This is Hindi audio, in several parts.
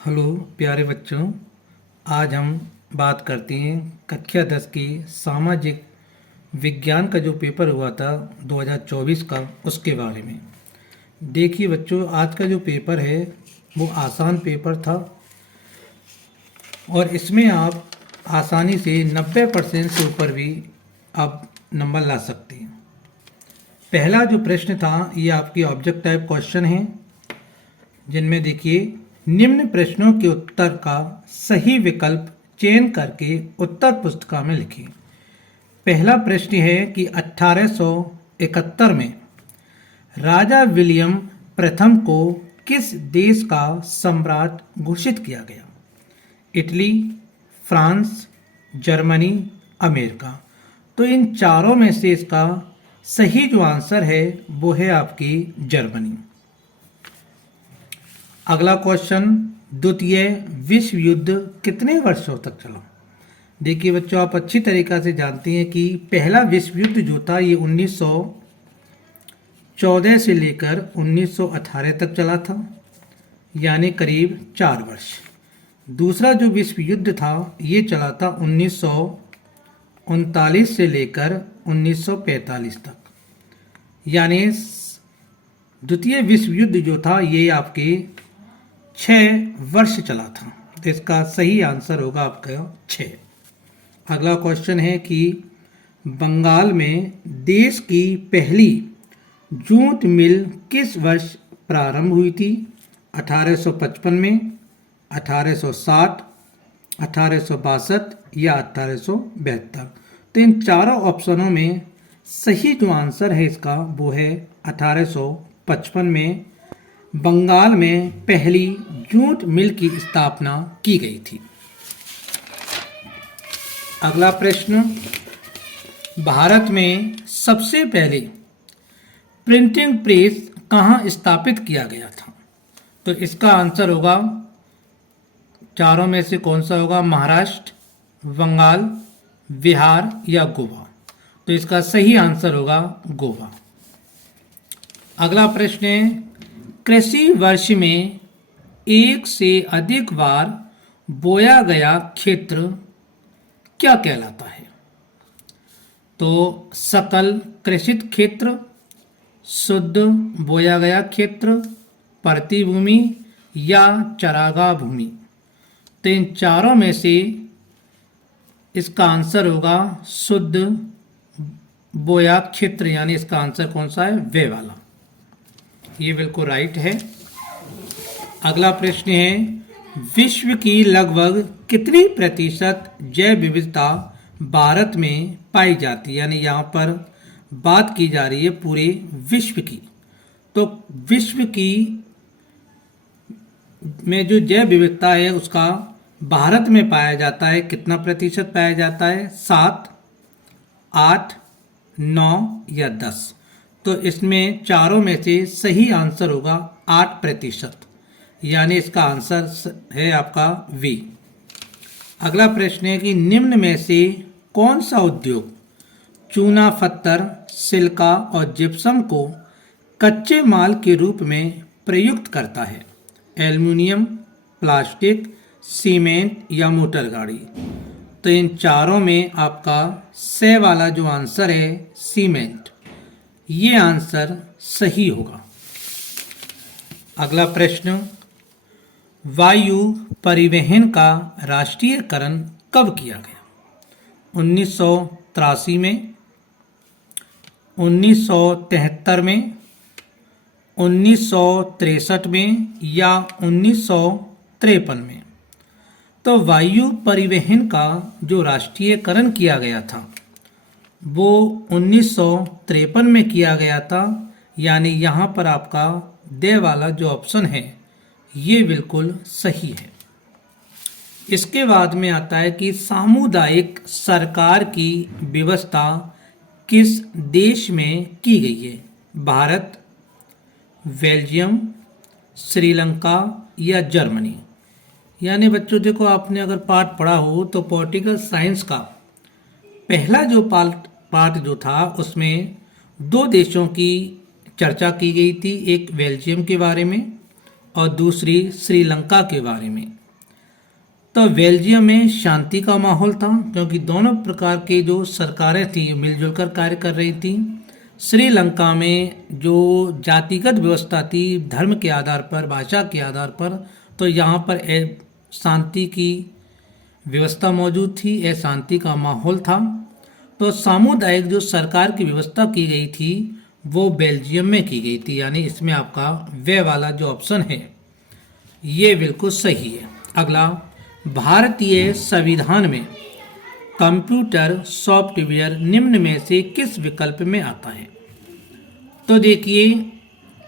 हेलो प्यारे बच्चों। आज हम बात करते हैं कक्षा 10 की सामाजिक विज्ञान का जो पेपर हुआ था 2024 का, उसके बारे में। देखिए बच्चों, आज का जो पेपर है वो आसान पेपर था और इसमें आप आसानी से 90% से ऊपर भी आप नंबर ला सकते हैं। पहला जो प्रश्न था ये आपकी ऑब्जेक्ट टाइप क्वेश्चन है, जिनमें देखिए निम्न प्रश्नों के उत्तर का सही विकल्प चयन करके उत्तर पुस्तिका में लिखें। पहला प्रश्न है कि 1871 में राजा विलियम प्रथम को किस देश का सम्राट घोषित किया गया? Italy, France, Germany, America. तो इन चारों में से इसका सही जो आंसर है वो है आपकी जर्मनी। अगला क्वेश्चन, द्वितीय विश्व युद्ध कितने वर्षों तक चला? देखिए बच्चों, आप अच्छी तरीक़ा से जानते हैं कि पहला विश्व युद्ध जो था ये 1914 से लेकर 1918 तक चला था, यानी करीब 4 वर्ष। दूसरा जो विश्व युद्ध था ये चला था 1939 से लेकर 1945 तक, यानी द्वितीय विश्व युद्ध जो था ये आपके 6 वर्ष चला था। तो इसका सही आंसर होगा आपका 6। अगला क्वेश्चन है कि बंगाल में देश की पहली जूट मिल किस वर्ष प्रारंभ हुई थी? 1855 में, 1860, 1862 या 1872। तो इन चारों ऑप्शनों में सही जो आंसर है इसका वो है 1855 में बंगाल में पहली जूट मिल की स्थापना की गई थी। अगला प्रश्न, भारत में सबसे पहले प्रिंटिंग प्रेस कहाँ स्थापित किया गया था? तो इसका आंसर होगा, चारों में से कौन सा होगा? महाराष्ट्र, बंगाल, बिहार या गोवा। तो इसका सही आंसर होगा गोवा। अगला प्रश्न है, कृषि वर्ष में एक से अधिक बार बोया गया क्षेत्र क्या कहलाता है? तो सकल कृषित क्षेत्र, शुद्ध बोया गया क्षेत्र, प्रतिभूमि या चरागाह भूमि। तो इन चारों में से इसका आंसर होगा शुद्ध बोया क्षेत्र, यानी इसका आंसर कौन सा है? वे वाला। ये बिल्कुल राइट है। अगला प्रश्न है, विश्व की लगभग कितनी प्रतिशत जैव विविधता भारत में पाई जाती है? यानी यहाँ पर बात की जा रही है पूरे विश्व की। तो विश्व की में जो जैव विविधता है उसका भारत में पाया जाता है कितना प्रतिशत पाया जाता है? 7, 8, 9 या 10। तो इसमें चारों में से सही आंसर होगा 8%, यानी इसका आंसर है आपका वी। अगला प्रश्न है कि निम्न में से कौन सा उद्योग चूना पत्थर, सिलिका और जिप्सम को कच्चे माल के रूप में प्रयुक्त करता है? एल्युमिनियम, प्लास्टिक, सीमेंट या मोटर गाड़ी। तो इन चारों में आपका से वाला जो आंसर है सीमेंट, ये आंसर सही होगा। अगला प्रश्न, वायु परिवहन का राष्ट्रीयकरण कब किया गया? 1983 में, 1973 में, 1963 में या 1953 में? तो वायु परिवहन का जो राष्ट्रीयकरण किया गया था वो 1953 में किया गया था, यानी यहाँ पर आपका दे वाला जो ऑप्शन है ये बिल्कुल सही है। इसके बाद में आता है कि सामुदायिक सरकार की व्यवस्था किस देश में की गई है? भारत, बेल्जियम, श्रीलंका या जर्मनी। यानी बच्चों देखो, आपने अगर पाठ पढ़ा हो तो पॉलिटिकल साइंस का पहला जो पार्ट जो था उसमें 2 देशों की चर्चा की गई थी, एक बेल्जियम के बारे में और दूसरी श्रीलंका के बारे में। तो बेल्जियम में शांति का माहौल था क्योंकि दोनों प्रकार की जो सरकारें थी मिलजुल कर कार्य कर रही थी। श्रीलंका में जो जातिगत व्यवस्था थी धर्म के आधार पर, भाषा के आधार पर, तो यहाँ पर शांति की व्यवस्था मौजूद थी, अशांति का माहौल था। तो सामुदायिक जो सरकार की व्यवस्था की गई थी वो बेल्जियम में की गई थी, यानी इसमें आपका वे वाला जो ऑप्शन है ये बिल्कुल सही है। अगला, भारतीय संविधान में कंप्यूटर सॉफ्टवेयर निम्न में से किस विकल्प में आता है? तो देखिए,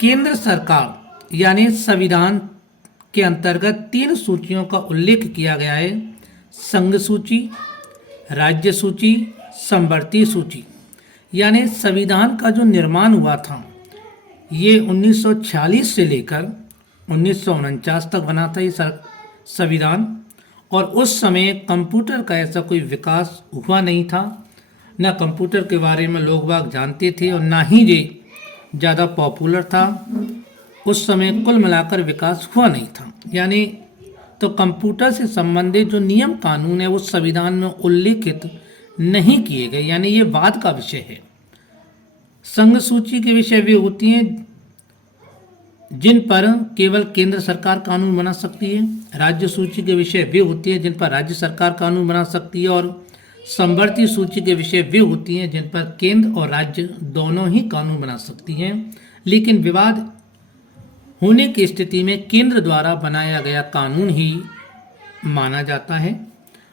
केंद्र सरकार यानी संविधान के अंतर्गत 3 सूचियों का उल्लेख किया गया है: संघ सूची, राज्य सूची, समवर्ती सूची। यानी संविधान का जो निर्माण हुआ था ये 1946 से लेकर 1949 तक बना था ये संविधान, और उस समय कंप्यूटर का ऐसा कोई विकास हुआ नहीं था, ना कंप्यूटर के बारे में लोग बाग जानते थे और ना ही ये ज़्यादा पॉपुलर था। उस समय कुल मिलाकर विकास हुआ नहीं था। यानी तो कंप्यूटर से संबंधित जो नियम कानून है वो संविधान में उल्लेखित नहीं किए गए, यानी ये वाद का विषय है। संघ सूची के विषय भी होती हैं जिन पर केवल केंद्र सरकार कानून बना सकती है, राज्य सूची के विषय वे होती हैं जिन पर राज्य सरकार कानून बना सकती है, और समवर्ती सूची के विषय वे होती हैं जिन पर केंद्र और राज्य दोनों ही कानून बना सकती हैं। लेकिन विवाद होने की स्थिति में केंद्र द्वारा बनाया गया कानून ही माना जाता है,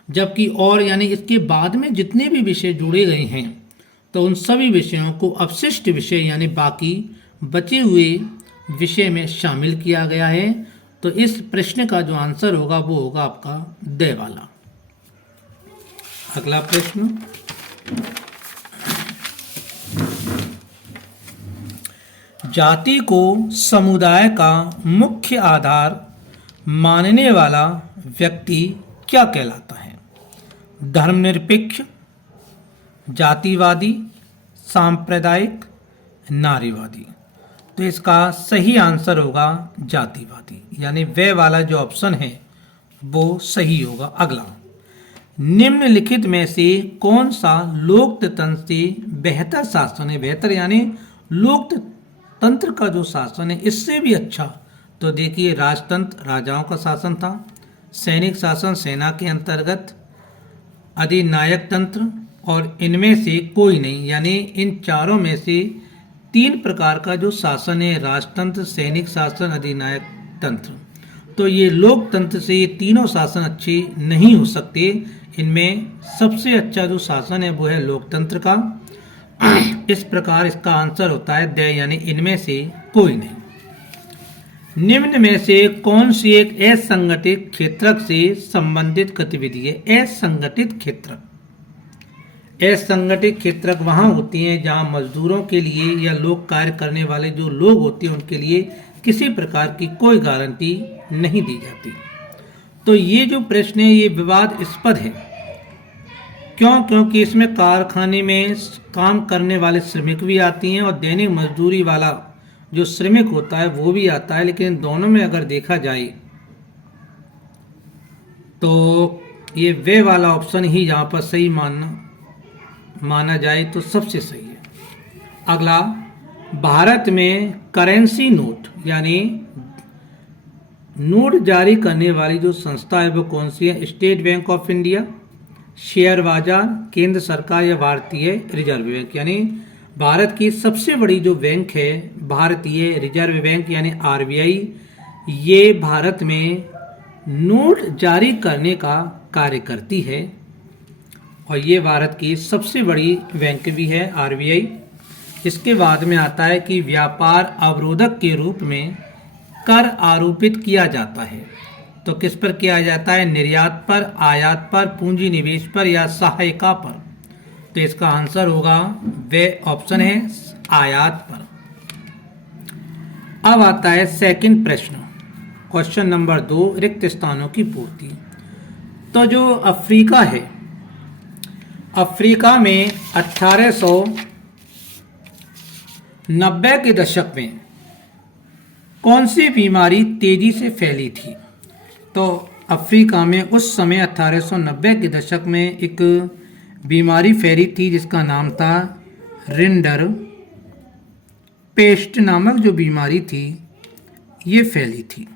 जबकि और यानी इसके बाद में जितने भी विषय जोड़े गए हैं तो उन सभी विषयों को अपशिष्ट विषय यानी बाकी बचे हुए विषय में शामिल किया गया है। तो इस प्रश्न का जो आंसर होगा वो होगा आपका द वाला। अगला प्रश्न, जाति को समुदाय का मुख्य आधार मानने वाला व्यक्ति क्या कहलाता है? धर्मनिरपेक्ष, जातिवादी, सांप्रदायिक, नारीवादी। तो इसका सही आंसर होगा जातिवादी, यानी वे वाला जो ऑप्शन है वो सही होगा। अगला, निम्नलिखित में से कौन सा लोकतंत्र से बेहतर शासन है? बेहतर यानी लोकतंत्र का जो शासन है इससे भी अच्छा। तो देखिए, राजतंत्र राजाओं का शासन था, सैनिक शासन सेना के अंतर्गत, अधिनायक तंत्र, और इनमें से कोई नहीं। यानी इन चारों में से 3 प्रकार का जो शासन है, राजतंत्र, सैनिक शासन, अधिनायक तंत्र, तो ये लोकतंत्र से ये तीनों शासन अच्छे नहीं हो सकते। इनमें सबसे अच्छा जो शासन है वो है लोकतंत्र का। इस प्रकार इसका आंसर होता है द, यानी इनमें से कोई नहीं। निम्न में से कौन सी एक असंगठित क्षेत्रक से संबंधित गतिविधि है? असंगठित क्षेत्रक, असंगठित क्षेत्रक वहाँ होती हैं जहाँ मजदूरों के लिए या लोग कार्य करने वाले जो लोग होते हैं उनके लिए किसी प्रकार की कोई गारंटी नहीं दी जाती। तो ये जो प्रश्न है ये विवादास्पद है। क्यों? क्योंकि इसमें कारखाने में काम करने वाले श्रमिक भी आती हैं और दैनिक मजदूरी वाला जो श्रमिक होता है वो भी आता है। लेकिन दोनों में अगर देखा जाए तो ये वे वाला ऑप्शन ही यहाँ पर सही माना जाए तो सबसे सही है। अगला, भारत में करेंसी नोट यानी नोट जारी करने वाली जो संस्था है वो कौन सी है? State bank of India, share बाजार, केंद्र सरकार या भारतीय रिजर्व बैंक। यानी भारत की सबसे बड़ी जो बैंक है भारतीय रिजर्व बैंक यानी आरबीआई, ये भारत में नोट जारी करने का कार्य करती है और ये भारत की सबसे बड़ी बैंक भी है आरबीआई। इसके बाद में आता है कि व्यापार अवरोधक के रूप में कर आरोपित किया जाता है। तो किस पर किया जाता है? निर्यात पर, आयात पर, पूंजी निवेश पर या सहायता पर। तो इसका आंसर होगा वे ऑप्शन है आयात पर। अब आता है सेकंड प्रश्न, क्वेश्चन नंबर 2, रिक्त स्थानों की पूर्ति। तो जो अफ्रीका है, अफ्रीका में 1890 के दशक में कौन सी बीमारी तेजी से फैली थी? तो अफ्रीका में उस समय 1890 के दशक में एक बीमारी फैली थी जिसका नाम था रिंडर पेस्ट नामक जो बीमारी थी ये फैली थी।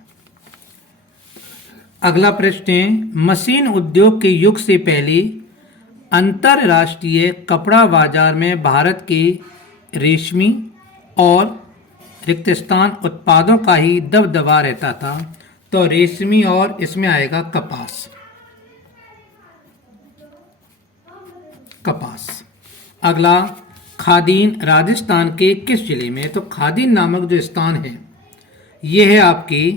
अगला प्रश्न है, मशीन उद्योग के युग से पहले अंतरराष्ट्रीय कपड़ा बाजार में भारत के रेशमी और रिक्त स्थान उत्पादों का ही दबदबा रहता था। तो रेशमी और इसमें आएगा कपास। अगला, खादीन राजस्थान के किस जिले में? तो खादीन नामक जो स्थान है ये है आपके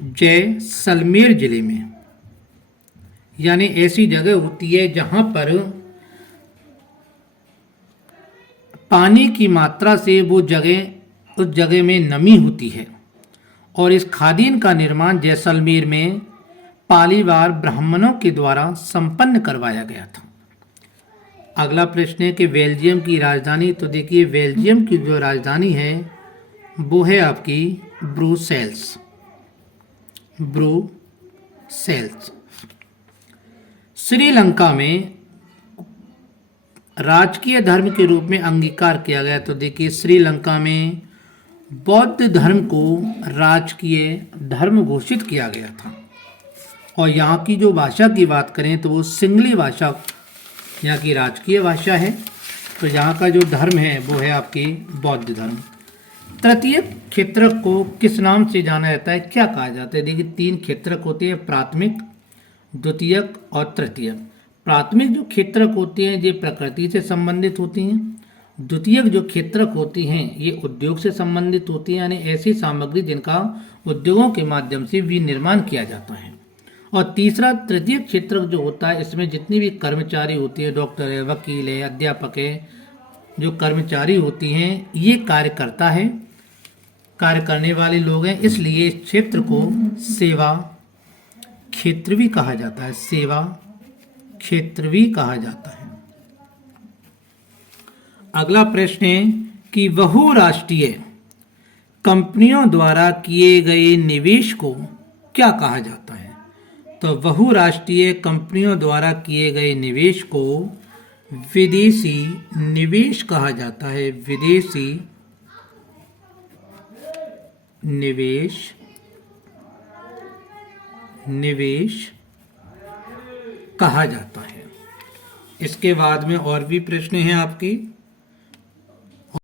जैसलमेर जिले में। यानी ऐसी जगह होती है जहां पर पानी की मात्रा से वो जगह उस जगह में नमी होती है और इस खादीन का निर्माण जैसलमेर में पालीवाल ब्राह्मणों के द्वारा संपन्न करवाया गया था। अगला प्रश्न है कि बेल्जियम की राजधानी, तो देखिए बेल्जियम की जो राजधानी है वो है आपकी ब्रुसेल्स। श्रीलंका में राजकीय धर्म के रूप में अंगीकार किया गया। तो देखिए श्रीलंका में बौद्ध धर्म को राजकीय धर्म घोषित किया गया था और यहाँ की जो भाषा की बात करें तो वो सिंगली भाषा यहाँ की राजकीय भाषा है। तो यहाँ का जो धर्म है वो है आपकी बौद्ध धर्म। तृतीयक क्षेत्रक को किस नाम से जाना जाता है, क्या कहा जाता है? देखिए 3 क्षेत्रक होते हैं, प्राथमिक, द्वितीयक और तृतीयक। प्राथमिक जो क्षेत्रक होती हैं ये प्रकृति से संबंधित होती हैं। द्वितीयक जो क्षेत्रक होती हैं ये उद्योग से संबंधित होती हैं, यानी ऐसी सामग्री जिनका उद्योगों के माध्यम से विनिर्माण किया जाता है। और तीसरा तृतीयक क्षेत्रक जो होता है इसमें जितनी भी कर्मचारी होती है, डॉक्टर है, वकील है, अध्यापक है, जो कर्मचारी होती हैं ये कार्य करने वाले लोग हैं, इसलिए इस क्षेत्र को सेवा क्षेत्र भी कहा जाता है। सेवा क्षेत्र भी कहा जाता है। अगला प्रश्न है कि बहुराष्ट्रीय कंपनियों द्वारा किए गए निवेश को क्या कहा जाता है? तो बहुराष्ट्रीय कंपनियों द्वारा किए गए निवेश को विदेशी निवेश कहा जाता है। विदेशी निवेश कहा जाता है। इसके बाद में और भी प्रश्न हैं आपके।